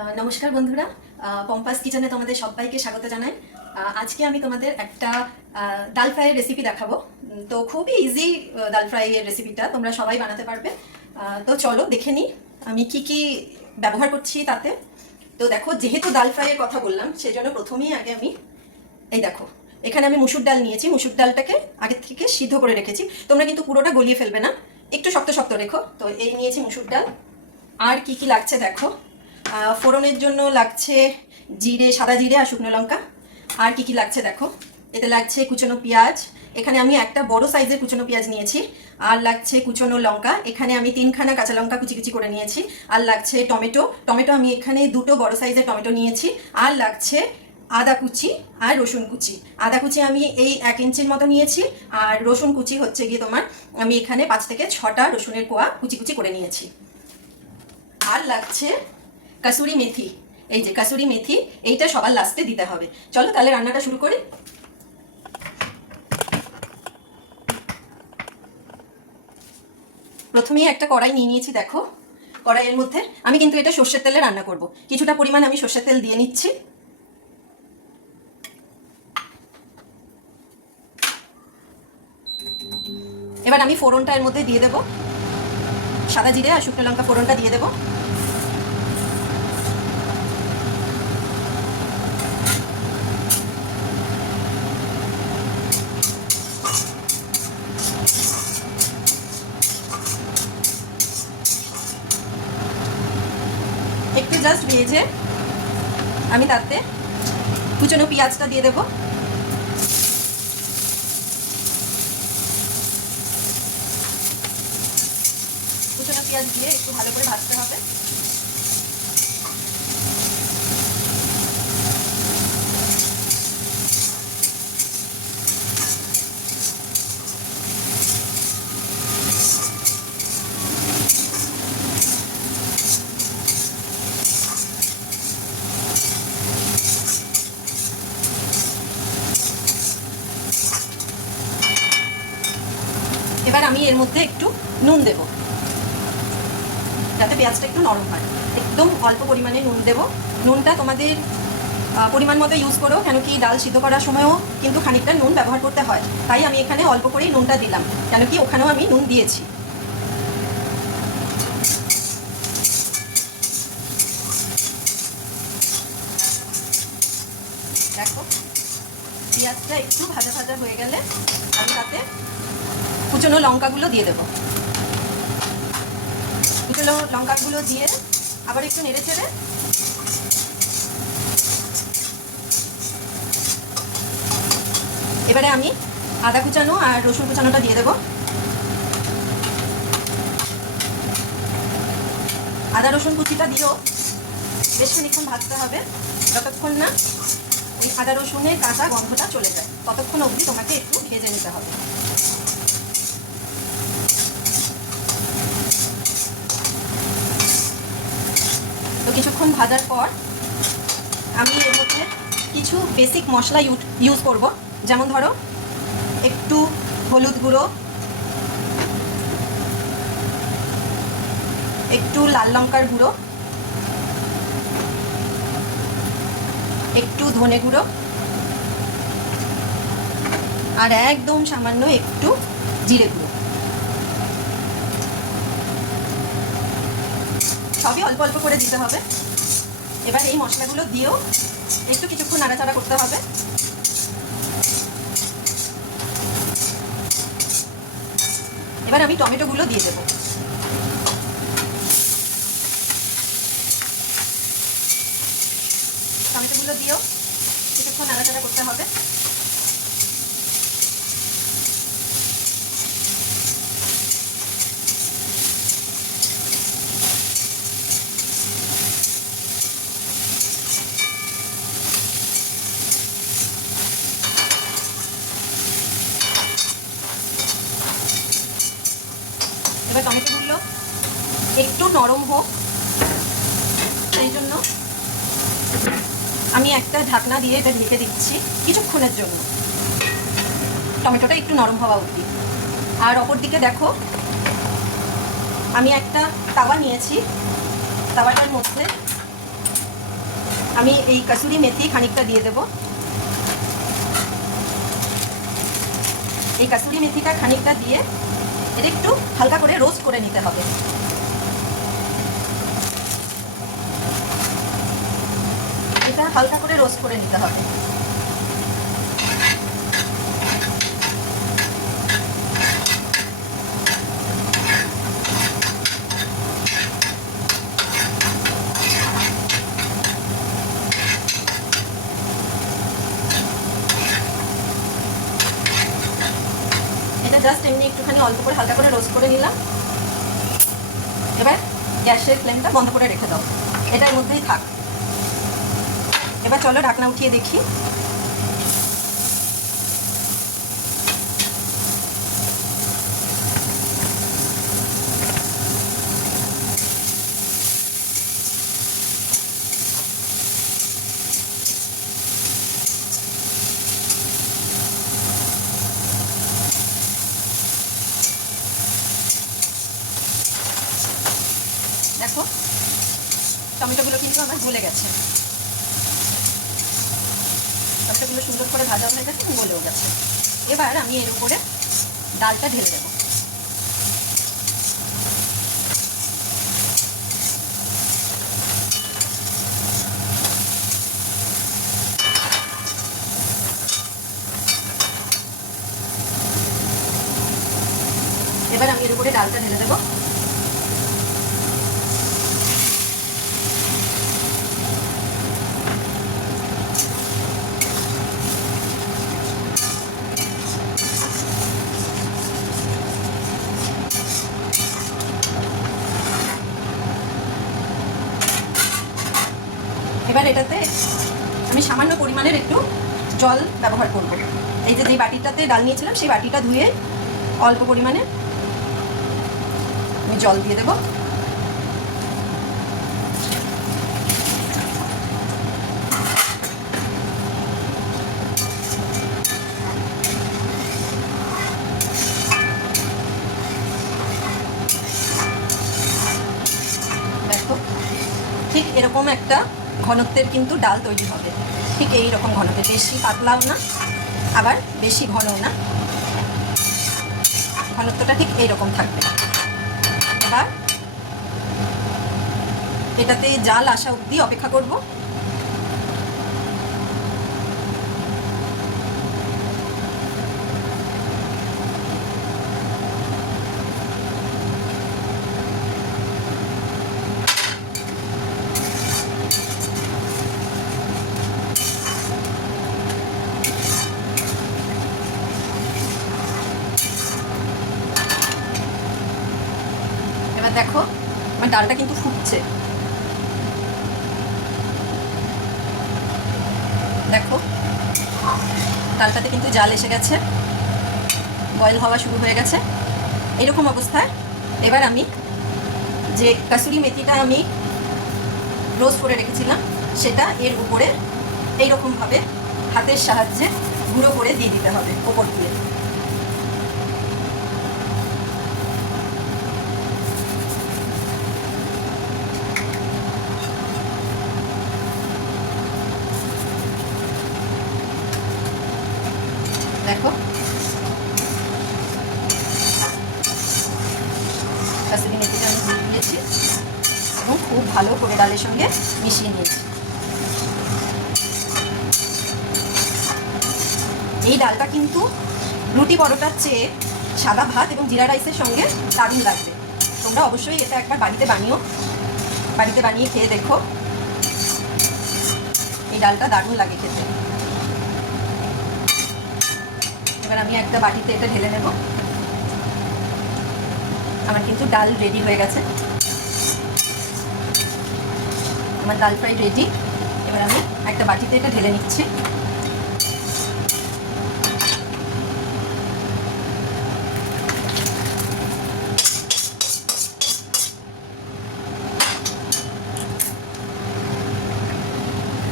নমস্কার বন্ধুরা, পম্পাস কিচেনে তোমাদের সবাইকে স্বাগত জানাই। আজকে আমি তোমাদের একটা ডাল ফ্রাইয়ের রেসিপি দেখাবো। তো খুবই ইজি ডাল ফ্রাইয়ের রেসিপিটা, তোমরা সবাই বানাতে পারবে। তো চলো দেখে নিই আমি কি কি ব্যবহার করছি তাতে। তো দেখো, যেহেতু ডাল ফ্রাইয়ের কথা বললাম সেই জন্য প্রথমেই আগে আমি এই দেখো, এখানে আমি মুসুর ডাল নিয়েছি। মুসুর ডালটাকে আগে থেকে সিদ্ধ করে রেখেছি। তোমরা কিন্তু পুরোটা গলিয়ে ফেলবে না, একটু শক্ত শক্ত রেখো। তো এই নিয়েছি মুসুর ডাল। আর কি কি লাগছে দেখো, ফোড়নের জন্য লাগছে জিরে, সাদা জিরে আর শুকনো লঙ্কা। আর কি কি লাগছে দেখো, এতে লাগছে কুচনো পেঁয়াজ, এখানে আমি একটা বড় সাইজের কুচনো পেঁয়াজ নিয়েছি। আর লাগছে কুচনো লঙ্কা, এখানে আমি 3খানা কাঁচা লঙ্কা কুচি কুচি করে নিয়েছি। আর লাগছে টমেটো, টমেটো আমি এখানে 2টো বড় সাইজের টমেটো নিয়েছি। আর লাগছে আদা কুচি আর রসুন কুচি। আদা কুচি আমি এই 1 ইঞ্চির মতো নিয়েছি। আর রসুন কুচি হচ্ছে গিয়ে তোমার, আমি এখানে 5 থেকে 6টা রসুনের কোয়া কুচি কুচি করে নিয়েছি। আর লাগছে কাসুরি মেথি, এই যে কাসুরি মেথি, এইটা সবার লাস্টে দিতে হবে। চলো তাহলে রান্নাটা শুরু করি। প্রথমেই একটা কড়াই নিয়ে নিয়েছি দেখো। কড়াইয়ের মধ্যে আমি কিন্তু এটা সর্ষের তেলে রান্না করব, কিছুটা পরিমাণ আমি সর্ষের তেল দিয়ে নিচ্ছি। এবার আমি ফোড়নটা এর মধ্যে দিয়ে দেবো, সাদা জিরে আর শুকনো লঙ্কা ফোড়নটা দিয়ে দেবো। একটু জাস্ট ভেজে আমি তাতে কুচনো পেঁয়াজটা দিয়ে দেবো। কুচনো পেঁয়াজ দিয়ে একটু ভালো করে ভাজতে হবে। এবার আমি এর মধ্যে একটু নুন দেব, যাতে পেঁয়াজটা একটু নরম হয়। একদম অল্প পরিমাণে নুন দেব। নুনটা তোমাদের পরিমাণ মতো ইউজ করো, কেন কি ডাল সিদ্ধ করার সময়ও কিন্তু খানিকটা নুন ব্যবহার করতে হয়। তাই আমি এখানে অল্প করেই নুনটা দিলাম, কেন কি ওখানেও আমি নুন দিয়েছি। দেখো, পেঁয়াজটা একটু ভাজা ভাজা হয়ে গেলে আমি তাতে কুচনো লঙ্কাগুলো দিয়ে দেবো। কুচনো লঙ্কাগুলো দিয়ে আবার একটু নেড়ে চেড়ে এবারে আমি আদা কুচানো আর রসুন কুচানোটা দিয়ে দেবো। আদা রসুন কুচিটা দিয়েও বেশ খানিক্ষণ ভাজতে হবে, যতক্ষণ না ওই আদা রসুনের কাঁচা গন্ধটা চলে যায় ততক্ষণ অবধি তোমাকে একটু ভেজে নিতে হবে। তো কিছুক্ষণ ভাজার পর আমি এর মধ্যে কিছু বেসিক মশলা ইউজ করব, যেমন ধরো একটু হলুদ গুঁড়ো, একটু লাল লঙ্কার গুঁড়ো, একটু ধনে গুঁড়ো, আর একদম সামান্য একটু জিরে গুঁড়ো। সবই অল্প অল্প করে দিতে হবে। এবার এই মশলাগুলো দিয়েও একটু কিছুক্ষণ নাড়াচাড়া করতে হবে। এবার আমি টমেটোগুলো দিয়ে দেবো। টমেটোগুলো দিয়েও কিছুক্ষণ নাড়াচাড়া করতে হবে। এবার টমেটোগুলো একটু নরম হোক, সেই জন্য আমি একটা ঢাকনা দিয়ে এটা ঢেকে দিচ্ছি কিছুক্ষণের জন্য, টমেটোটা একটু নরম হওয়া অবধি। আর অপর দিকে দেখো, আমি একটা তাওয়া নিয়েছি, তাওয়াটার মধ্যে আমি এই কাসুরি মেথি খানিকটা দিয়ে দেব। এই কাসুরি মেথিটা খানিকটা দিয়ে এটা একটু হালকা করে রোস্ট করে নিতে হবে। এটা হালকা করে রোস্ট করে নিতে হবে। এটা জাস্ট এমনি একটুখানি অল্প করে হালকা করে রোস্ট করে নিলাম। এবার গ্যাসের ফ্লেমটা বন্ধ করে রেখে দাও, এটার মধ্যেই থাক। এবার চলো ঢাকনা উঠিয়ে দেখি। দেখো টমেটোগুলো কিন্তু আমার গলে গেছে, টমেটোগুলো সুন্দর করে ভাজা হয়ে গেছে এবং গলেও গেছে। এবার আমি এর উপরে ডালটা ঢেলে দেবো। এবার আমি এর উপরে ডালটা ঢেলে দেবো। এবার এটাতে আমি সামান্য পরিমাণের একটু জল ব্যবহার করব। এই যে বাটিটাতে ডাল নিয়েছিলাম সেই বাটিটা ধুয়ে অল্প পরিমাণে আমি জল দিয়ে দেব। দেখো ঠিক এরকম একটা ঘনত্বের কিন্তু ডাল তৈরি হবে, ঠিক এই রকম ঘনত্বের, বেশি পাতলাও না আবার বেশি ঘনও না, ঘনত্বটা ঠিক এইরকম থাকবে। এবার এটাতে জাল আসা অবধি অপেক্ষা করব। এবার দেখো আমার ডালটা কিন্তু ফুটছে, দেখো ডালটাতে কিন্তু জাল এসে গেছে, বয়েল হওয়া শুরু হয়ে গেছে। এরকম অবস্থায় এবার আমি যে কাসুরি মেথিটা আমি রোস্ট করে রেখেছিলাম সেটা এর উপরে এইরকমভাবে হাতের সাহায্যে গুঁড়ো করে দিয়ে দিতে হবে ওপর দিয়ে। দেখো কাসুরি মেথিটা আমি দিয়ে দিয়েছি এবং খুব ভালো করে ডালের সঙ্গে মিশিয়ে নিয়েছি। এই ডালটা কিন্তু রুটি পরোটার চেয়ে সাদা ভাত এবং জিরা রাইসের সঙ্গে দারুণ লাগবে। তোমরা অবশ্যই এটা একবার বাড়িতে বানিয়ে খেয়ে দেখো, এই ডালটা দারুণ লাগে খেতে। এবার আমি একটা বাটিতে এটা ঢেলে নেব। আমার কিন্তু ডাল রেডি হয়ে গেছে, আমার ডাল ফ্রাই রেডি। এবার আমি একটা বাটিতে এটা ঢেলে নিচ্ছি।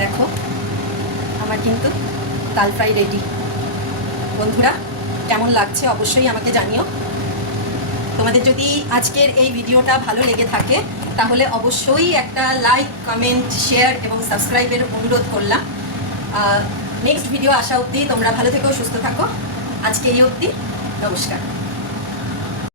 দেখো আমার কিন্তু ডাল ফ্রাই রেডি। বন্ধুরা কেমন লাগছে অবশ্যই আমাকে জানিও। তোমাদের যদি আজকের এই ভিডিওটা ভালো লেগে থাকে তাহলে অবশ্যই একটা লাইক, কমেন্ট, শেয়ার এবং সাবস্ক্রাইবের অনুরোধ করলাম। নেক্সট ভিডিও আসা অবধি তোমরা ভালো থেকো, সুস্থ থাকো। আজকে এই অবধি, নমস্কার।